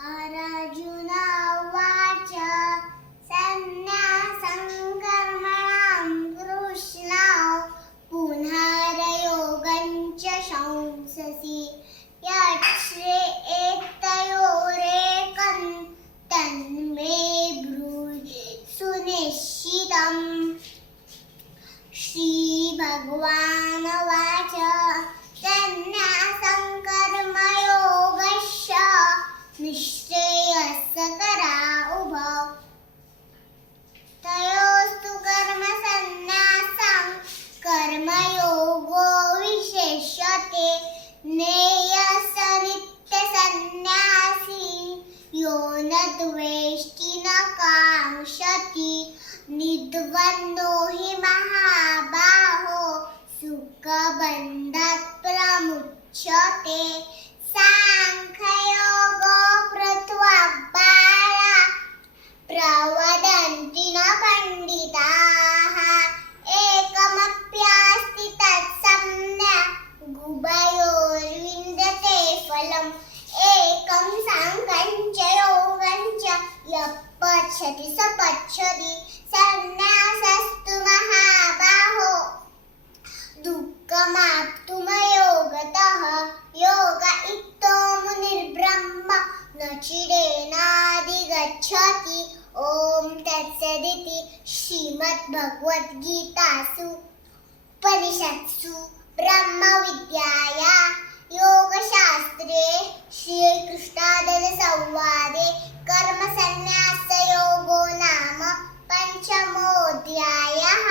अर्जुना उवाच संन्यासं कर्मणां कृष्णौ पुनर्योगं च शंससि यच्छ्रेत्तयोरेकं तन्मे ब्रूहि सुनिश्चितम्। श्रीभगवानुवाच संन्यासं कर्मयोगश्च निःश्रेयस्करा उभौ तयोस्तु कर्मसन्न्यासं कर्मयोगो विशिष्यते। ज्ञेयः नित्यसन्न्यासी यो न द्वेष्टि न काङ्क्षति निर्द्वन्द्वो हि महाबाहो सुखबन्धात् प्रमुच्यते। साङ्ख्ययोगो कृत्वा प्रवदन्ति न पण्डिताः एकमप्यास्ति तत्सम्यक् उभयोर्विन्दते फलम्। एकं साङ्ख्यं च योगं च यः पश्यति स पश्यति संन्यासस्तु महाबाहो दुःखमाप्तुमयोगतः। योग इत्थो मुनिर्ब्रह्म न चिरेणाधिगच्छति। ॐ तत्सदिति श्रीमद्भगवद्गीतासु उपनिषत्सु ब्रह्मविद्यायां योगशास्त्रे श्रीकृष्णार्जुनसंवादे कर्मसन्न्यासयोगो नाम 5मोऽध्यायः।